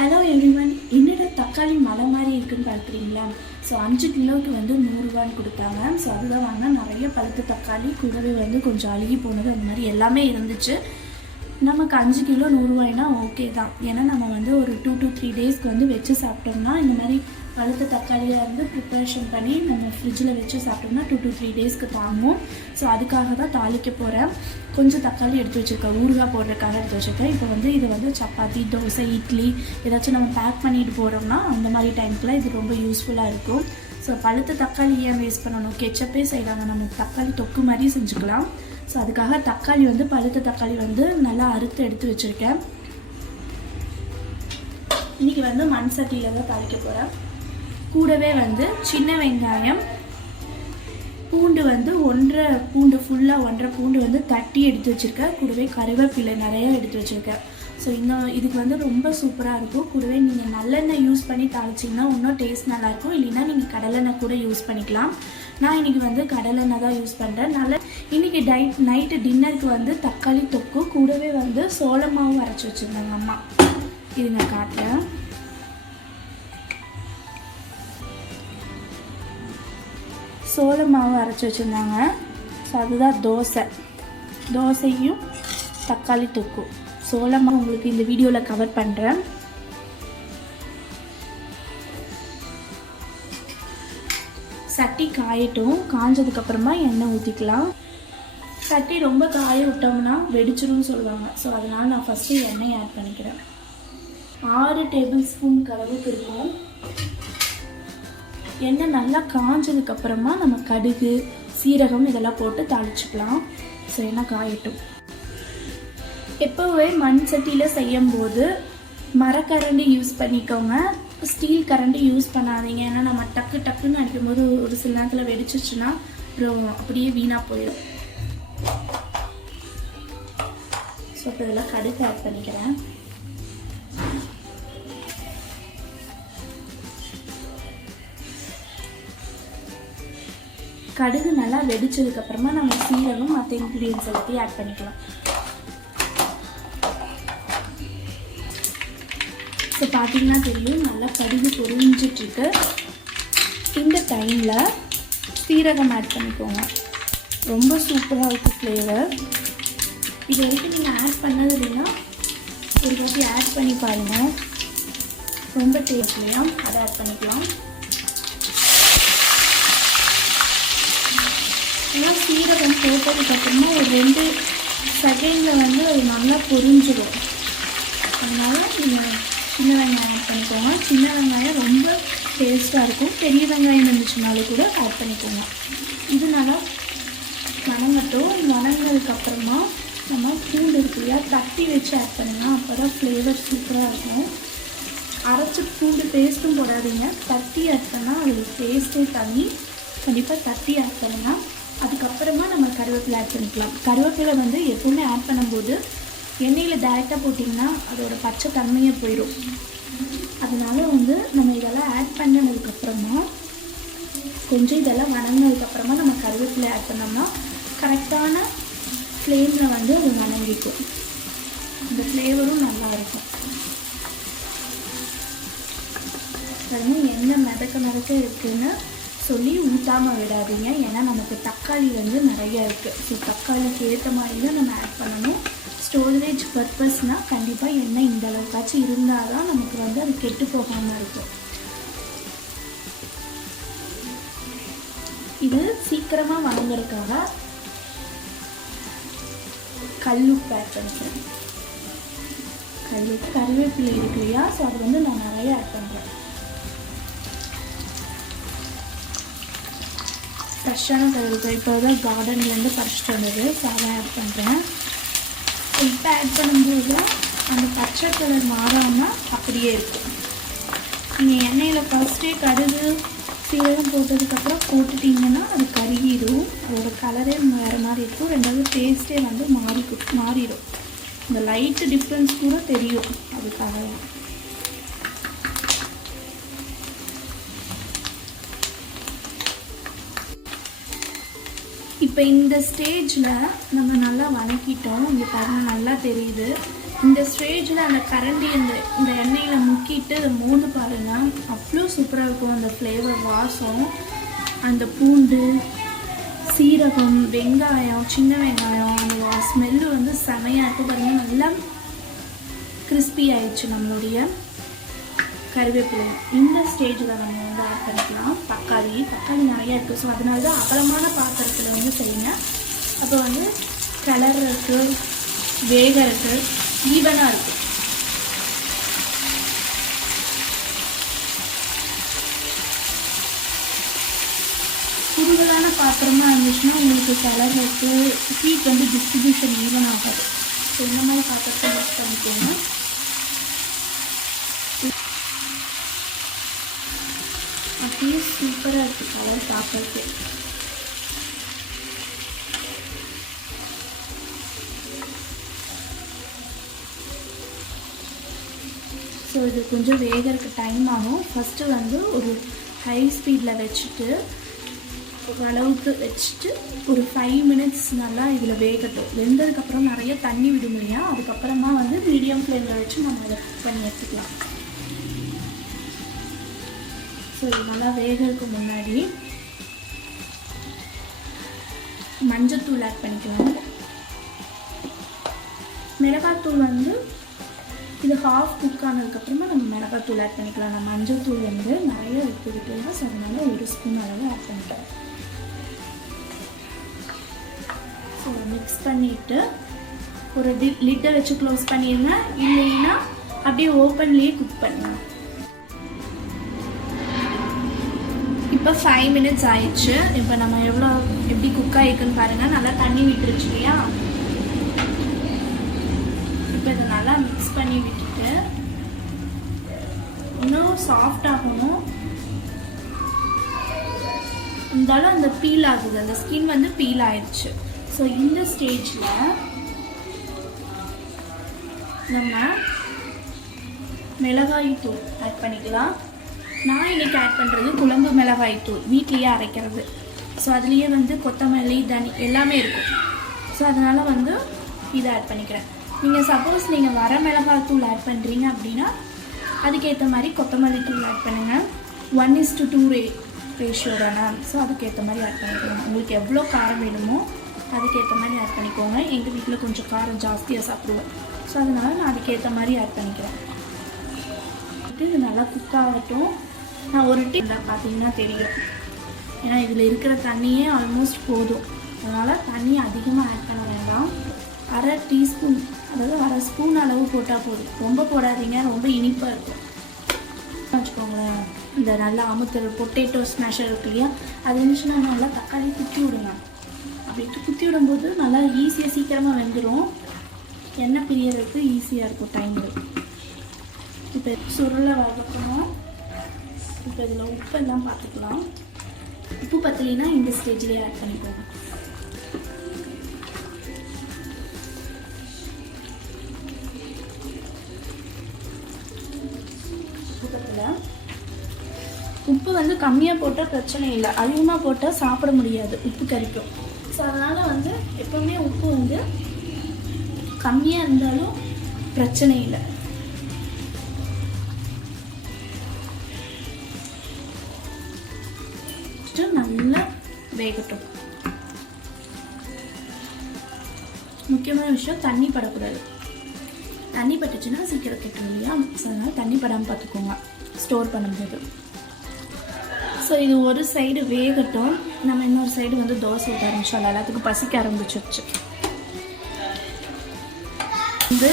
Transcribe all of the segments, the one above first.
Hello everyone என்னடா தக்காளி மலை மாதிரி இருக்குன்னு பார்க்குறீங்களா? ஸோ அஞ்சு கிலோவுக்கு வந்து நூறுரூவான்னு கொடுத்தாங்க. ஸோ அதுதான் வாங்கினா நிறைய பழுத்த தக்காளி கூடவே வந்து கொஞ்சம் அழுகி போனது அந்த மாதிரி எல்லாமே இருந்துச்சு. நமக்கு அஞ்சு கிலோ நூறுரூவாய்னா ஓகே தான். ஏன்னா நம்ம வந்து ஒரு டூ டு த்ரீ டேஸ்க்கு வந்து வச்சு சாப்பிட்டோம்னா இந்த மாதிரி பழுத்த தக்காளியை வந்து ப்ரிப்பரேஷன் பண்ணி நம்ம ஃப்ரிட்ஜில் வச்சு சாப்பிட்டோம்னா டூ டூ த்ரீ டேஸ்க்கு தாங்கும். ஸோ அதுக்காக தான் தாளிக்க போகிறேன் கொஞ்சம் தக்காளி எடுத்து வச்சுருக்கேன். ஊறுகாய் போடுறதுக்காக எடுத்து வச்சுருக்கேன். இப்போ வந்து இது வந்து சப்பாத்தி தோசை இட்லி ஏதாச்சும் நம்ம பேக் பண்ணிட்டு போகிறோம்னா அந்த மாதிரி டைம்க்குலாம் இது ரொம்ப யூஸ்ஃபுல்லாக இருக்கும். ஸோ பழுத்த தக்காளி ஏன் வேஸ்ட் பண்ணணும்? கெச்சப்பே செய்கிறாங்க நம்ம தக்காளி தொக்கு மாதிரி செஞ்சுக்கலாம். ஸோ அதுக்காக தக்காளி வந்து பழுத்த தக்காளி வந்து நல்லா அறுத்து எடுத்து வச்சுருக்கேன். இன்றைக்கி வந்து மண் சட்டியில் தான் தாளிக்க போகிறேன் கூடவே வந்து சின்ன வெங்காயம் பூண்டு வந்து ஒன்றரை பூண்டு ஃபுல்லாக ஒன்றரை பூண்டு வந்து தட்டி எடுத்து வச்சுருக்கேன் கூடவே கருவேப்பிலை நிறையா எடுத்து வச்சுருக்கேன் ஸோ இன்னும் இதுக்கு வந்து ரொம்ப சூப்பராக இருக்கும். கூடவே நீங்கள் நல்லெண்ணெய் யூஸ் பண்ணி தாளிச்சிங்கன்னா இன்னும் டேஸ்ட் நல்லாயிருக்கும் இல்லைன்னா நீங்கள் கடலெண்ணெய் கூட யூஸ் பண்ணிக்கலாம். நான் இன்றைக்கி வந்து கடலெண்ணெய் தான் யூஸ் பண்ணுறேன் நல்ல இன்றைக்கி டைட் நைட்டு டின்னருக்கு வந்து தக்காளி தொக்கு. கூடவே வந்து சோளமாவும் அரைச்சி வச்சுருந்தாங்க அம்மா. இதுங்க காட்டுறேன். சோள மாவு அரைச்சி வச்சுருந்தாங்க. ஸோ அதுதான் தோசை. தோசையும் தக்காளி தொக்கும் சோள மாவு உங்களுக்கு இந்த வீடியோவில் கவர் பண்ணுறேன் சட்டி காயட்டும். காஞ்சதுக்கப்புறமா எண்ணெய் ஊற்றிக்கலாம் சட்டி ரொம்ப காய விட்டோம்னா வெடிச்சிரும்னு சொல்லுவாங்க. ஸோ அதனால் நான் ஃபஸ்ட்டு எண்ணெய் ஆட் பண்ணிக்கிறேன். ஆறு டேபிள் ஸ்பூன் அளவுக்கு இருக்கும். எண்ணெய் நல்லா காஞ்சதுக்கு அப்புறமா நம்ம கடுகு சீரகம் இதெல்லாம் போட்டு தாளிச்சுக்கலாம். ஸோ காயட்டும். எப்போவே மண் சட்டியில் செய்யும்போது மரக்கரண்டி யூஸ் பண்ணிக்கோங்க. ஸ்டீல் கரண்டி யூஸ் பண்ணாதீங்க. ஏன்னா நம்ம டக்கு டக்குன்னு அடிக்கும்போது ஒரு சில நேரத்தில் வெடிச்சிச்சுன்னா அப்புறம் அப்படியே வீணாக போயிடும் ஸோ இப்போ இதெல்லாம் கடுகு ஆட் பண்ணிக்கிறேன். கடுகு நல்லா வெடிச்சதுக்கு அப்புறமா நம்ம சீரகம் மற்ற இன்க்ரீடியன்ஸ் எல்லாத்தையும் ஆட் பண்ணிக்கலாம். ஸோ பார்த்தீங்கன்னா தெரியும் நல்லா கடுகு பொரிஞ்சிட்ருக்கு. இந்த டைமில் சீரகம் ஆட் பண்ணிக்கோங்க. ரொம்ப சூப்பராக இருக்கும் ஃப்ளேவர் இது வரைக்கும் நீங்கள் ஆட் பண்ணது இல்லைன்னா ஒரு வாட்டி ஆட் பண்ணி பாருங்கள் ரொம்ப டேஸ்ட்லையும் அதை ஆட் பண்ணிக்கலாம். ஏன்னா சீரகம் போட்டதுக்கப்புறமா ஒரு ரெண்டு செகண்டில் வந்து அது நல்லா பொரிஞ்சிடும். அதனால் நீங்கள் சின்ன வெங்காயம் ஆட் பண்ணிக்கோங்க. சின்ன வெங்காயம் ரொம்ப டேஸ்ட்டாக இருக்கும். பெரிய வெங்காயம் இருந்துச்சுனாலும் கூட ஆட் பண்ணிக்கோங்க. இது நல்லா வணங்கட்டும். வணங்கினதுக்கப்புறமா நம்ம பூண்டு இருக்கு இல்லையா தட்டி வச்சு ஆட் பண்ணலாம் அப்போ தான் ஃப்ளேவர் சூப்பராக இருக்கும். அரைச்சி பூண்டு பேஸ்ட்டும் போடாதீங்க. தட்டி ஆட் பண்ணால் அது டேஸ்ட்டே தண்ணி கண்டிப்பாக தட்டி ஆட் பண்ணலாம். அதுக்கப்புறமா நம்ம கருவேப்பிலை ஆட் பண்ணிக்கலாம். கருவேப்பிலை வந்து எப்பவுமே ஆட் பண்ணும்போது எண்ணெயில் டேரெக்டாக போட்டிங்கன்னா அதோட பச்சை தன்மையே போயிடும் அதனால் வந்து நம்ம இதெல்லாம் ஆட் பண்ணதுக்கப்புறமா கொஞ்சம் இதெல்லாம் வணங்கினதுக்கப்புறமா நம்ம கருவேப்பிலை ஆட் பண்ணோம்னா கரெக்டான ஃப்ளேமில் வந்து அது வணங்கிக்கும். இந்த ஃப்ளேவரும் நல்லா இருக்கும். பாருங்க எண்ணெய் மிதக்க மிதக்க இருக்குதுன்னு சொல்லி ஊற்றாமல் விடாதீங்க. ஏன்னா நமக்கு தக்காளி வந்து நிறைய இருக்குது ஸோ தக்காளிக்கு ஏற்ற மாதிரி தான் நம்ம ஆட் பண்ணணும். ஸ்டோரேஜ் பர்பஸ்னால் கண்டிப்பாக எண்ணெய் இந்த அளவுக்காச்சும் இருந்தால் தான் நமக்கு வந்து அது கெட்டு போகாமல் இருக்கும். இது சீக்கிரமாக வணங்குறதுக்காக கல்லுப்பு ஆட் பண்ணிக்கிறேன் கல்லுப்பு கருவேப்பிலை இருக்கு இல்லையா? ஸோ அது வந்து நான் நிறைய ஆட் பண்ணுறேன் ஃப்ரெஷ்ஷான கருவேப்பிலை இப்போ தான் கார்டன்லேருந்து பறிச்சிட்டு வந்தது. ஸோ அதை ஆட் பண்ணுறேன் இப்போ ஆட் பண்ணும்போது அந்த பச்சை கலர் மாறாமல் அப்படியே இருக்கும். நீங்கள் எண்ணெயில் ஃபஸ்ட்டே கடுகு சீரகம் போட்டதுக்கப்புறம் போட்டுட்டிங்கன்னா அது கருகிடும். அதோடய கலரே வேறு மாதிரி இருக்கும். ரெண்டாவது டேஸ்ட்டே வந்து மாறி மாறிடும். இந்த லைட்டு டிஃப்ரென்ஸ் கூட தெரியும். அதுக்காக இப்போ இந்த ஸ்டேஜில் நம்ம நல்லா வதக்கிட்டோம் இங்கே பாருங்கள் நல்லா தெரியுது. இந்த ஸ்டேஜில் அந்த கரண்டி இந்த இந்த எண்ணெயில் முக்கிட்டு வதக்கிட்டு அதை மூந்து அவ்வளோ சூப்பராக இருக்கும் அந்த ஃப்ளேவர் வாசம். அந்த பூண்டு சீரகம் வெங்காயம் சின்ன வெங்காயம் அந்த ஸ்மெல்லு வந்து செமையாக இருக்கும் பாருங்கள் நல்லா கிறிஸ்பி ஆயிடுச்சு நம்மளுடைய கருவேப்பிலை. இந்த ஸ்டேஜில் நம்ம வந்து ஆட் பண்ணிக்கலாம் தக்காளி. தக்காளி நிறையா இருக்குது ஸோ அதனால தான் அகலமான பாத்திரத்தில் வந்து செய்யுங்க. அப்போ வந்து கிளறக்கு வேகறக்கு ஈவனாக இருக்கும் குறுகலான பாத்திரமாக இருந்துச்சுன்னா உங்களுக்கு கிளறக்கு ஹீட் வந்து டிஸ்ட்ரிபியூஷன் ஈவன் ஆகாது. ஸோ இந்த மாதிரி பாத்திரத்தை யூஸ் பண்ணிக்கோங்க அப்படியே சூப்பராக இருக்குது கலர் பார்க்கறதுக்கு ஸோ இது கொஞ்சம் வேகிறதுக்கு டைம் ஆகும். ஃபஸ்ட்டு வந்து ஒரு ஹை ஸ்பீடில் வச்சுட்டு அளவுக்கு வச்சுட்டு ஒரு ஃபைவ் மினிட்ஸ் நல்லா இதில் வேகட்டும். வெந்ததுக்கப்புறம் நிறைய தண்ணி விடும் இல்லையா? அதுக்கப்புறமா வந்து மீடியம் ஃப்ளேமில் வச்சு நம்ம அதை பண்ணி எடுத்துக்கலாம். ஸோ இது நல்லா வேகிறதுக்கு முன்னாடி மஞ்சத்தூள் ஆட் பண்ணிக்கலாம். மிளகாத்தூள் வந்து இது ஹாஃப் குக் ஆனதுக்கப்புறமா நம்ம மிளகாத்தூள் ஆட் பண்ணிக்கலாம். நம்ம மஞ்சத்தூள் வந்து நிறைய எடுத்துக்கிட்டோம் ஸோ அதனால ஒரு ஸ்பூன் அளவு ஆட் பண்ணிக்கலாம். ஸோ மிக்ஸ் பண்ணிவிட்டு ஒரு டி லிட்டை வச்சு க்ளோஸ் பண்ணிடுங்க இல்லைன்னா அப்படியே ஓப்பன்லேயே குக் பண்ணலாம். இப்போ ஃபைவ் மினிட்ஸ் ஆயிடுச்சு. இப்போ நம்ம எவ்வளோ எப்படி குக் ஆகிருக்குன்னு பாருங்கள் நல்லா தண்ணி விட்டுருச்சு இல்லையா? இப்போ இதை நல்லா மிக்ஸ் பண்ணி விட்டுட்டு இன்னும் சாஃப்ட் ஆகணும். இருந்தாலும் அந்த பீல் ஆகுது. அந்த ஸ்கின் வந்து பீல் ஆயிடுச்சு. ஸோ இந்த ஸ்டேஜில் நம்ம மிளகாய் தூள் ஆட் பண்ணிக்கலாம். நான் இன்னைக்கு ஆட் பண்ணுறது குழம்பு மிளகாய் தூள் வீட்லேயே அரைக்கிறது. ஸோ அதுலேயே வந்து கொத்தமல்லி தனி எல்லாமே இருக்கும். ஸோ அதனால் வந்து இதை ஆட் பண்ணிக்கிறேன். நீங்கள் சப்போஸ் நீங்கள் வர மிளகாய் தூள் ஆட் பண்ணுறீங்க அப்படின்னா அதுக்கேற்ற மாதிரி கொத்தமல்லி தூள் ஆட் பண்ணுங்கள் ஒன் இஸ் டு டூ ரே ரேஷியோ தானே? ஸோ அதுக்கேற்ற மாதிரி ஆட் பண்ணிக்கோங்க. உங்களுக்கு எவ்வளோ காரம் வேணுமோ அதுக்கேற்ற மாதிரி ஆட் பண்ணிக்கோங்க. எங்கள் வீட்டில் கொஞ்சம் காரம் ஜாஸ்தியாக சாப்பிடுவோம். ஸோ அதனால் நான் அதுக்கேற்ற மாதிரி ஆட் பண்ணிக்கிறேன். இது நல்லா குக் ஆகட்டும். நான் ஒரு டீ பார்த்தீங்கன்னா தெரியும். ஏன்னா இதில் இருக்கிற தண்ணியே ஆல்மோஸ்ட் போதும். அதனால் தண்ணி அதிகமாக ஆட் பண்ண வேண்டாம். அரை டீஸ்பூன் அதாவது அரை ஸ்பூன் அளவு போட்டால் போதும். ரொம்ப போடாதீங்க ரொம்ப இனிப்பாக இருக்கும். வச்சுக்கோங்களேன். இந்த நல்லா அமுத்தல் பொட்டேட்டோ ஸ்மேஷர் இருக்கு இல்லையா? அது இருந்துச்சுன்னா நல்லா தக்காளி குத்தி விடுங்க. அப்படி குத்தி விடும்போது நல்லா ஈஸியாக சீக்கிரமாக வெந்துடும் எண்ணெய் பிரியறதுக்கு ஈஸியாக இருக்கும் டைம் இப்போ சுருளை வளர்க்கணும் இப்போ இதில் உப்பு எல்லாம் பார்த்துக்கலாம். உப்பு பத்தலைன்னா இந்த ஸ்டேஜ்லேயே ஆட் பண்ணிக்கோங்க. உப்பு உப்பு வந்து கம்மியாக போட்டால் பிரச்சனை இல்லை. அதிகமாக போட்டால் சாப்பிட முடியாது உப்பு கறிக்கும் ஸோ அதனால் வந்து எப்போவுமே உப்பு வந்து கம்மியாக இருந்தாலும் பிரச்சனை இல்லை. வச்சுட்டு நல்லா வேகட்டும். முக்கியமான விஷயம் தண்ணி படக்கூடாது. தண்ணி பட்டுச்சுன்னா சீக்கிரம் கெட்டுரும் இல்லையா? ஸோ அதனால் தண்ணி படாமல் பார்த்துக்கோங்க. ஸ்டோர் பண்ணும்போது. ஸோ இது ஒரு சைடு வேகட்டும். நம்ம இன்னொரு சைடு வந்து தோசை ஊற்ற ஆரம்பிச்சோம். எல்லாத்துக்கும் பசிக்க ஆரம்பிச்சிருச்சு. வந்து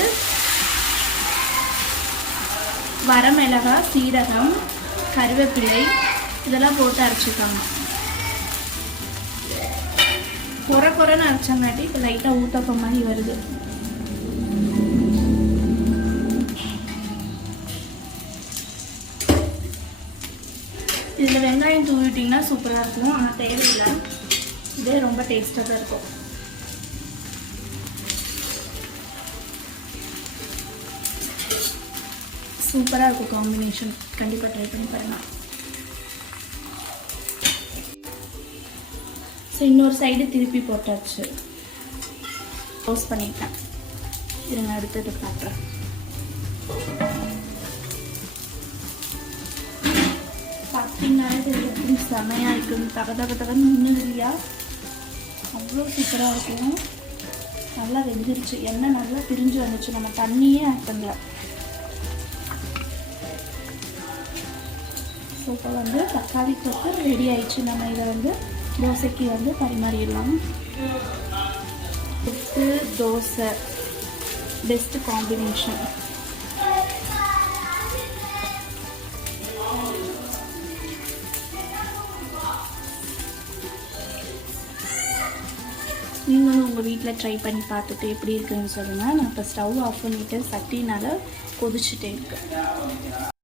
வரமிளகா சீரகம் கருவேப்பிலை இதெல்லாம் போட்டு அரைச்சிக்காங்க. குறை குறைன்னு அரைச்சங்காட்டி இப்போ லைட்டாக ஊத்தப்பம் மாதிரி வருது. இதில் வெங்காயம் தூவிட்டிங்கன்னா சூப்பராக இருக்கும். ஆனால் தேவையில்லை. இதே ரொம்ப டேஸ்ட்டாக தான் இருக்கும். சூப்பராக இருக்கும் காம்பினேஷன் கண்டிப்பாக ட்ரை பண்ணி பாருங்கள் ஸோ இன்னொரு சைடு திருப்பி போட்டாச்சு. க்ளோஸ் பண்ணிட்டேன். இருங்க அடுத்தது காட்டுறேன். பார்த்தீங்கன்னாலே தெரியும். எப்படி செமையாக இருக்கும். தக தக தகன்னு மின்னுதுலையா அவ்வளோ சூப்பராக இருக்கும். நல்லா வெந்துருச்சு. எண்ணெய் நல்லா பிரிஞ்சு வந்துச்சு. நம்ம தண்ணியே ஆட் பண்ணல. ஸோ இப்போ வந்து தக்காளி தொக்கு ரெடி ஆயிடுச்சு. நம்ம இதை வந்து தோசைக்கு வந்து பரிமாறிடலாம். புட்டு தோசை பெஸ்ட்டு காம்பினேஷன் நீங்களும் உங்கள் வீட்டில் ட்ரை பண்ணி பார்த்துட்டு எப்படி இருக்குன்னு சொல்லுங்கள் நான் இப்போ ஸ்டவ் ஆஃப் பண்ணிவிட்டு சட்டினால் கொதிச்சுட்டே இருக்கேன்.